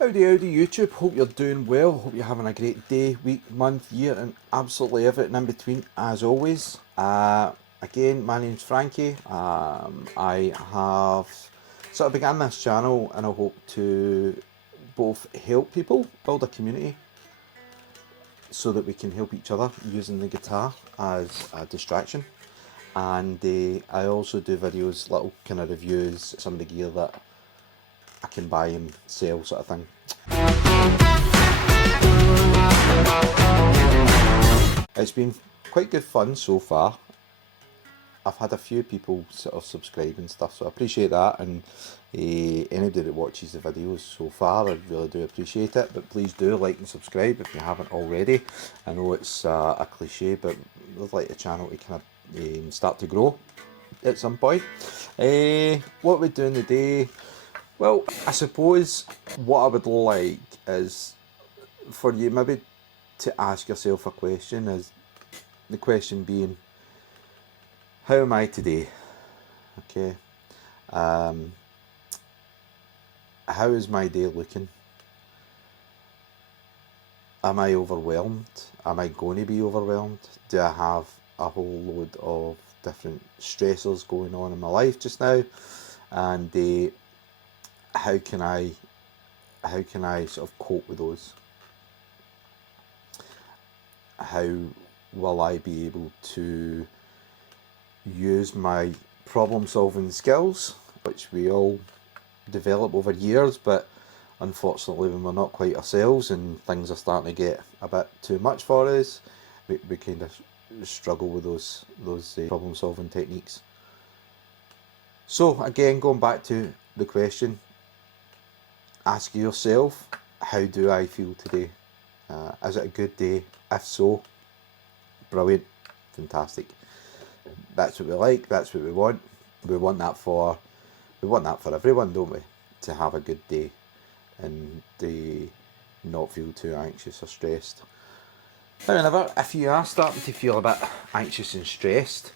Howdy howdy YouTube, hope you're doing well, hope you're having a great day, week, month, year and absolutely everything in between as always. Again, my name's Frankie. I have sort of began this channel and I hope to both help people build a community so that we can help each other using the guitar as a distraction. And I also do videos, little kind of reviews, some of the gear that I can buy and sell sort of thing. It's been quite good fun so far. I've had a few people sort of subscribe and stuff, so I appreciate that, and anybody that watches the videos so far, I really do appreciate it. But please do like and subscribe if you haven't already. I know it's a cliche, but I'd like the channel to kind of start to grow at some point. What we're doing today, well, I suppose what I would like is for you maybe to ask yourself a question, is the question being, how am I today? Okay. How is my day looking? Am I overwhelmed? Am I going to be overwhelmed? Do I have a whole load of different stressors going on in my life just now? And how can I sort of cope with those? How will I be able to use my problem solving skills, which we all develop over years, but unfortunately when we're not quite ourselves and things are starting to get a bit too much for us, we kind of struggle with those problem solving techniques. So again, going back to the question, ask yourself, how do I feel today? Is it a good day? If so, brilliant, fantastic. That's what we like, that's what we want. We want that for everyone, don't we? To have a good day and not feel too anxious or stressed. However, if you are starting to feel a bit anxious and stressed,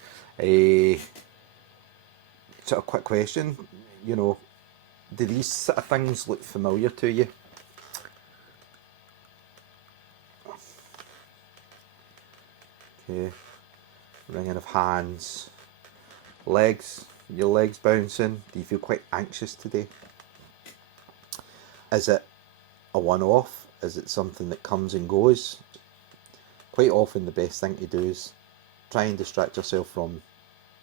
sort of quick question, do these sort of things look familiar to you? Okay, wringing of hands, legs, your legs bouncing. Do you feel quite anxious today? Is it a one-off? Is it something that comes and goes? Quite often the best thing to do is try and distract yourself from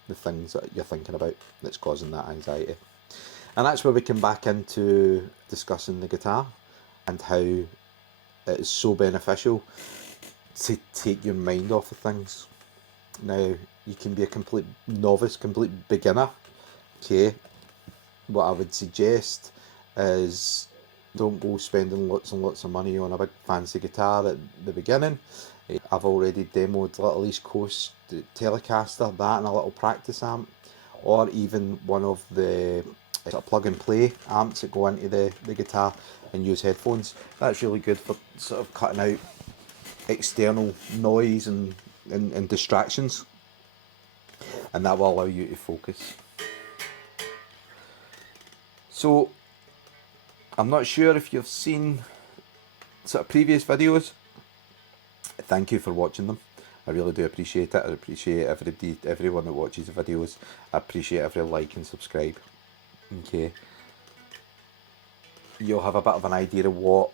the things that you're thinking about that's causing that anxiety. And that's where we come back into discussing the guitar and how it is so beneficial to take your mind off of things. Now, you can be a complete novice, complete beginner. Okay, what I would suggest is don't go spending lots and lots of money on a big fancy guitar at the beginning. I've already demoed a little East Coast Telecaster, that and a little practice amp, or even one of the sort of plug and play amps that go into the guitar and use headphones. That's really good for sort of cutting out external noise and distractions, and that will allow you to focus. So I'm not sure if you've seen sort of previous videos. Thank you for watching them. I really do appreciate it. I appreciate everyone that watches the videos. I appreciate every like and subscribe. Okay, you'll have a bit of an idea of what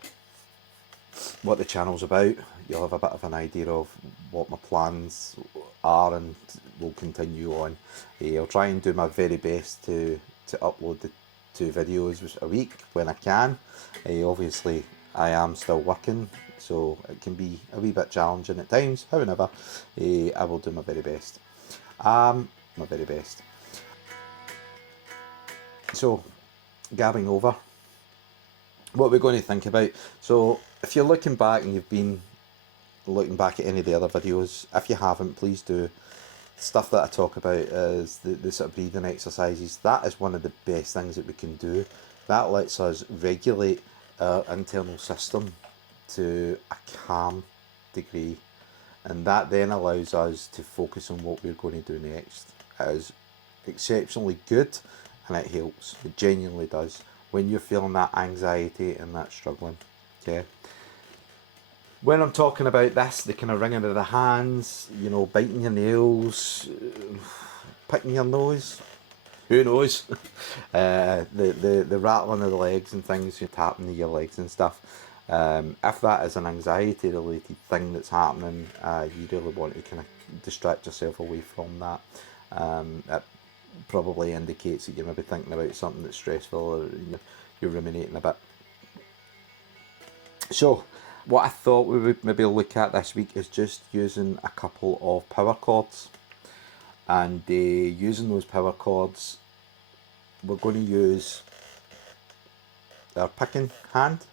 the channel's about. You'll have a bit of an idea of what my plans are, and will continue on. I'll try and do my very best to upload the 2 videos a week when I can. Obviously I am still working, so it can be a wee bit challenging at times. However, I will do my very best. So, gabbing over, what we're going to think about. So if you're looking back and you've been looking back at any of the other videos, if you haven't, please do. Stuff that I talk about is the sort of breathing exercises. That is one of the best things that we can do. That lets us regulate our internal system to a calm degree, and that then allows us to focus on what we're going to do next. It is exceptionally good and it helps. It genuinely does. when you're feeling that anxiety and that struggling. Okay. When I'm talking about this, the kind of wringing of the hands, you know, biting your nails, picking your nose, who knows? The rattling of the legs and things, you're tapping your legs and stuff. If that is an anxiety related thing that's happening, you really want to kind of distract yourself away from that. It probably indicates that you may be thinking about something that's stressful, or you're ruminating a bit. So, what I thought we would maybe look at this week is just using a couple of power chords. And using those power chords, we're going to use our picking hand,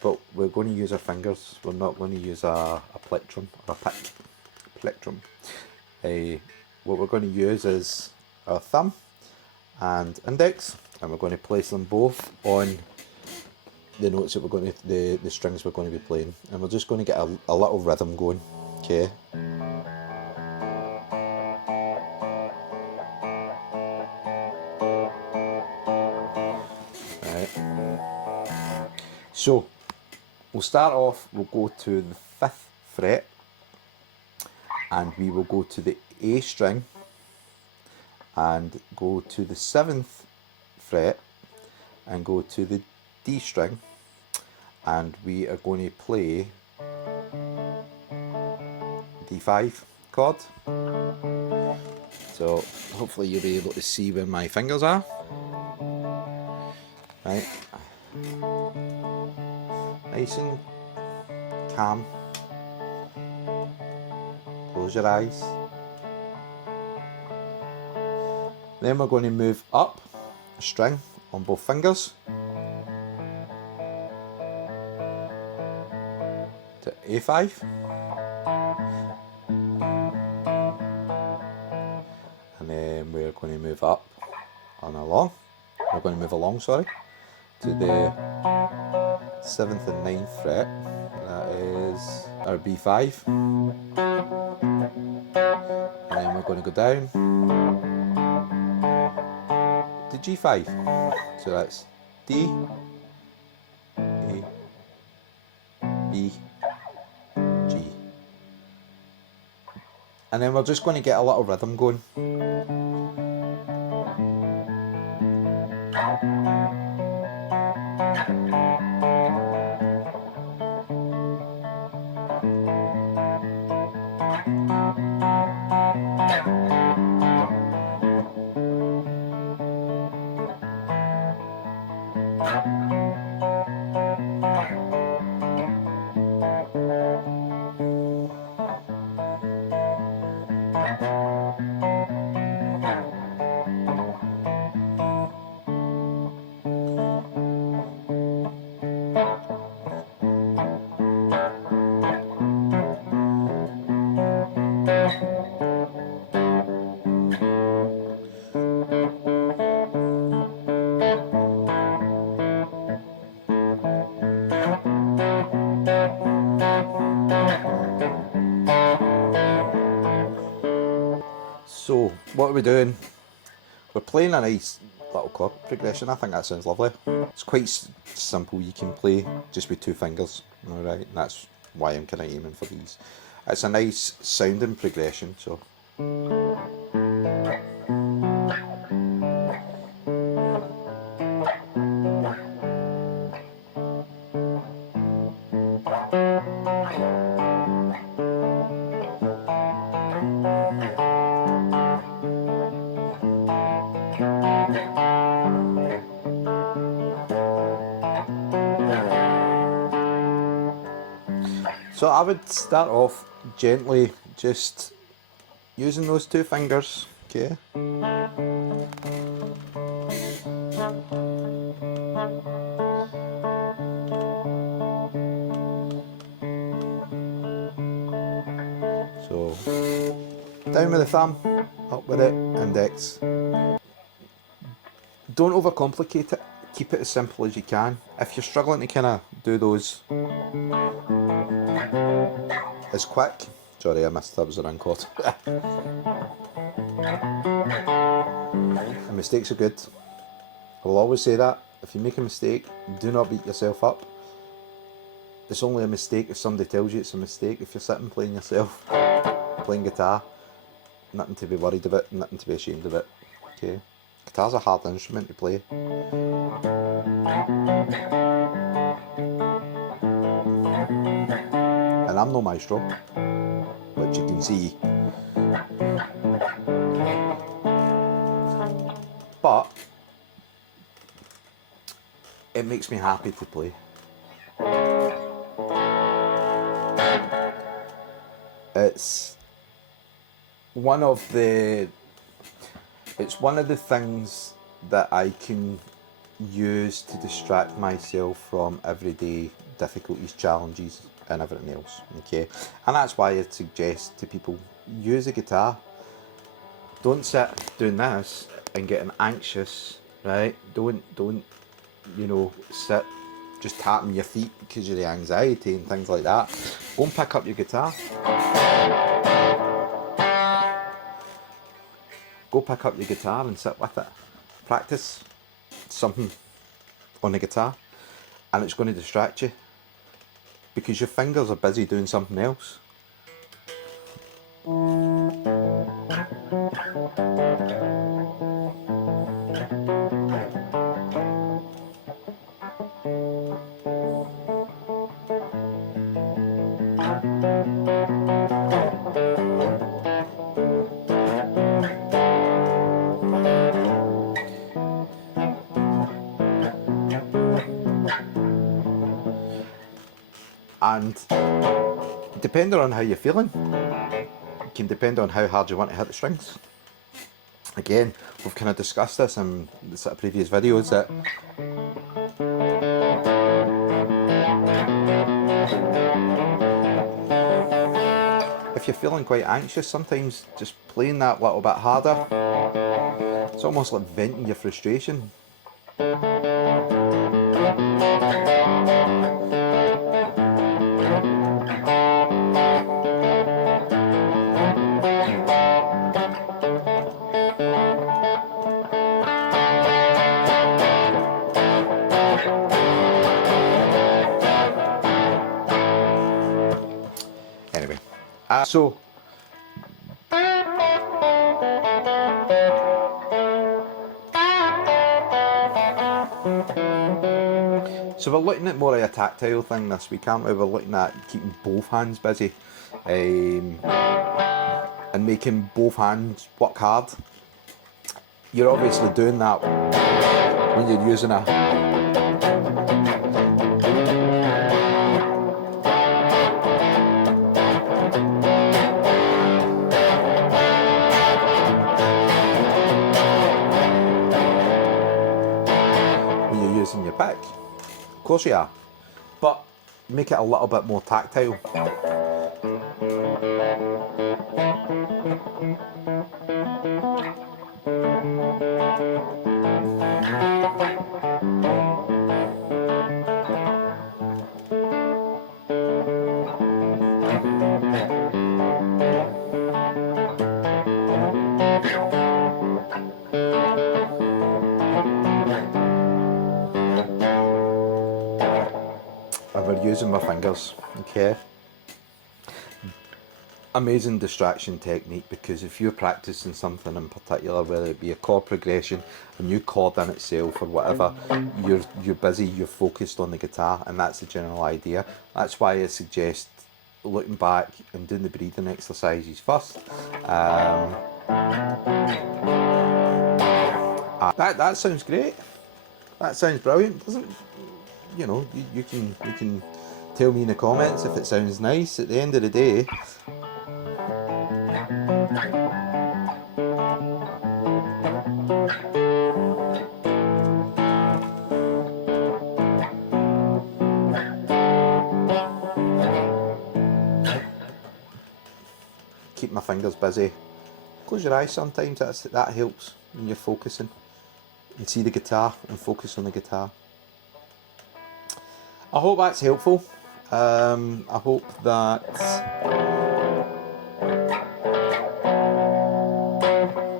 but we're going to use our fingers. We're not going to use a plectrum or a plectrum. What we're going to use is our thumb and index, and we're going to place them both on the notes that we're going to, the strings we're going to be playing, and we're just going to get a little rhythm going. Okay. Right. So we'll start off. We'll go to the 5th fret, and we will go to the A string, and go to the 7th fret, and go to the D string, and we are going to play D5 chord. So hopefully you'll be able to see where my fingers are. Right. Nice and calm. Close your eyes. Then we're going to move up a string on both fingers to A5. And then we're going to move up and along. We're going to move along, sorry, to the 7th and 9th fret. That is our B5. And then we're going to go down to G5. So that's D, A, B, G. And then we're just going to get a little rhythm going. So what are we doing? We're playing a nice little chord progression. I think that sounds lovely. It's quite simple. You can play just with 2 fingers. Alright, and that's why I'm kind of aiming for these. It's a nice sounding progression. So So I would start off gently, just using those 2 fingers, okay? So down with the thumb, up with it, index. Don't overcomplicate it, keep it as simple as you can. If you're struggling to kind of do those as quick, sorry I missed, that was the wrong chord. And mistakes are good, I will always say that. if you make a mistake, do not beat yourself up. It's only a mistake if somebody tells you it's a mistake. If you're sitting playing yourself, playing guitar, nothing to be worried about, nothing to be ashamed of it. Okay, guitar's a hard instrument to play. And I'm no maestro, which you can see. But it makes me happy to play. It's one of the things that I can use to distract myself from everyday difficulties, challenges, and everything else. Okay, and that's why I'd suggest to people, use a guitar. Don't sit doing this and getting anxious, right? Don't sit just tapping your feet because of the anxiety and things like that. Go and pick up your guitar. Go pick up your guitar and sit with it. Practice something on the guitar, and it's going to distract you because your fingers are busy doing something else. And depending on how you're feeling, it can depend on how hard you want to hit the strings. Again, we've kind of discussed this in the sort of previous videos, that if you're feeling quite anxious, sometimes just playing that little bit harder, it's almost like venting your frustration. Anyway, so we're looking at more of a tactile thing this week, aren't we? We're looking at keeping both hands busy, and making both hands work hard. You're obviously doing that when you're using a using your pick. Of course you are, but make it a little bit more tactile. And we're using my fingers, okay? Amazing distraction technique, because if you're practicing something in particular, whether it be a chord progression, a new chord in itself, or whatever, you're busy, you're focused on the guitar, and that's the general idea. That's why I suggest looking back and doing the breathing exercises first. That sounds great. That sounds brilliant, doesn't it? You know, you can tell me in the comments if it sounds nice. At the end of the day, keep my fingers busy. Close your eyes sometimes, that helps when you're focusing. And see the guitar and focus on the guitar. I hope that's helpful. I hope that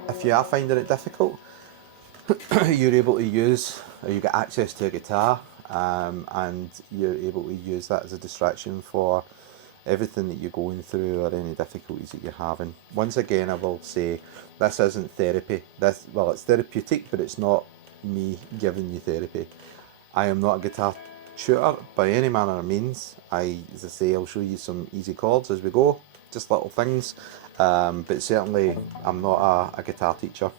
if you are finding it difficult, you're able to use you get access to a guitar, and you're able to use that as a distraction for everything that you're going through or any difficulties that you're having. Once again, I will say this isn't therapy. It's therapeutic, but it's not me giving you therapy. I am not a guitar tutor by any manner of means. As I say, I'll show you some easy chords as we go, just little things. But certainly, I'm not a guitar teacher.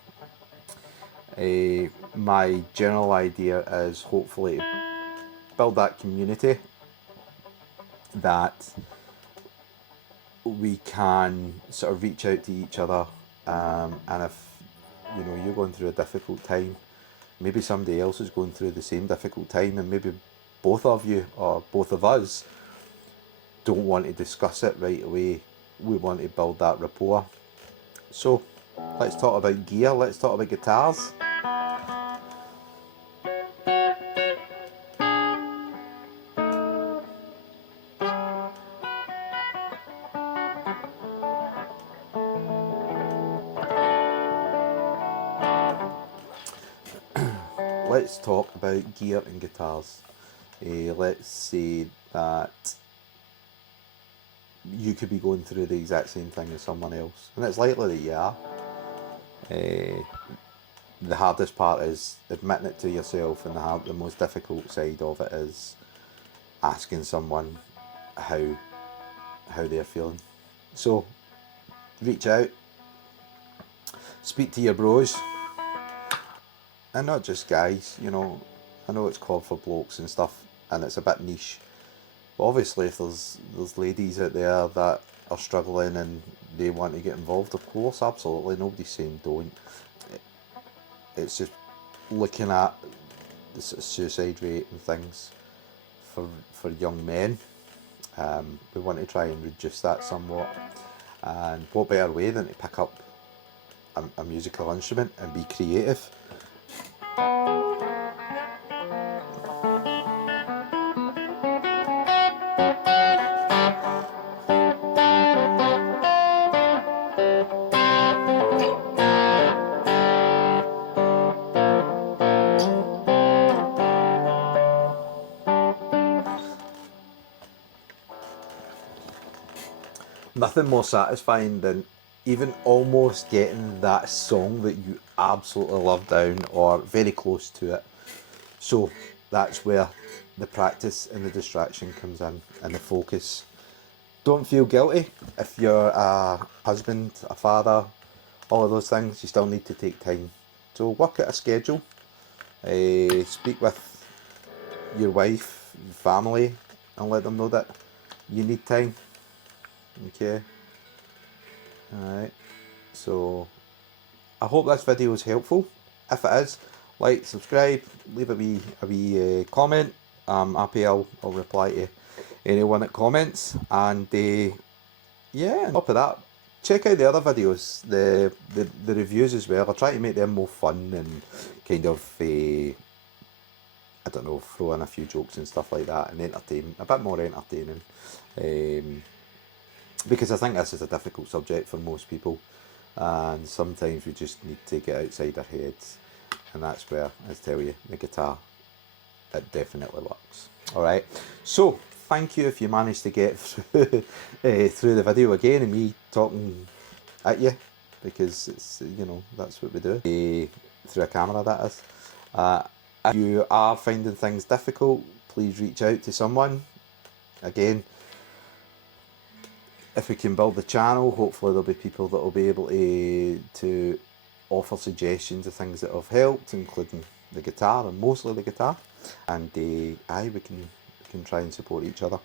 My general idea is hopefully to build that community that we can sort of reach out to each other, and if you're going through a difficult time, maybe somebody else is going through the same difficult time, and maybe both of you or both of us don't want to discuss it right away. We want to build that rapport. So let's talk about gear, let's talk about guitars. Let's talk about gear and guitars. Let's say that you could be going through the exact same thing as someone else, and it's likely that you are. The hardest part is admitting it to yourself, and the most difficult side of it is asking someone how they're feeling. So reach out, speak to your bros, and not just guys. I know it's called for blokes and stuff, and it's a bit niche. But obviously, if there's ladies out there that are struggling and they want to get involved, of course, absolutely, nobody's saying don't. It's just looking at the sort of suicide rate and things for young men. We want to try and reduce that somewhat, and what better way than to pick up a musical instrument and be creative. Nothing more satisfying than even almost getting that song that you absolutely love down or very close to it. So that's where the practice and the distraction comes in, and the focus. Don't feel guilty if you're a husband, a father, all of those things. You still need to take time. So work out a schedule. Speak with your wife, your family, and let them know that you need time. Okay. Alright. So I hope this video is helpful. If it is, like, subscribe, leave a wee comment. I'm happy. I'll reply to anyone that comments. And yeah, on top of that, check out the other videos, the reviews as well. I'll try to make them more fun and kind of I don't know, throw in a few jokes and stuff like that, and a bit more entertaining. Because I think this is a difficult subject for most people, and sometimes we just need to get outside our heads, and that's where, I tell you, the guitar, it definitely works. Alright, so thank you if you managed to get through, through the video again, and me talking at you, because it's, that's what we do, through a camera, that is. If you are finding things difficult, please reach out to someone. Again, if we can build the channel, hopefully there'll be people that will be able to offer suggestions of things that have helped, including the guitar, and mostly the guitar. And we can try and support each other.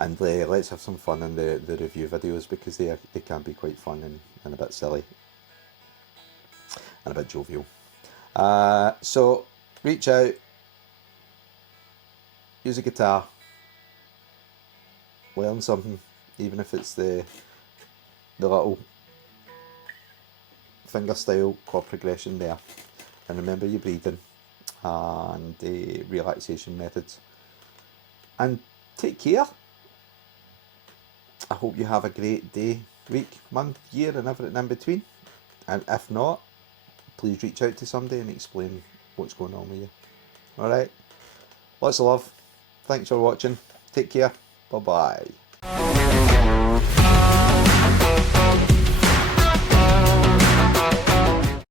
And let's have some fun in the review videos, because they can be quite fun and a bit silly and a bit jovial. So reach out, use a guitar, learn something, even if it's the little finger style chord progression there, and remember your breathing and the relaxation methods, and take care. I hope you have a great day, week, month, year, and everything in between. And if not, please reach out to somebody and explain what's going on with you. Alright, lots of love, thanks for watching, take care, bye bye.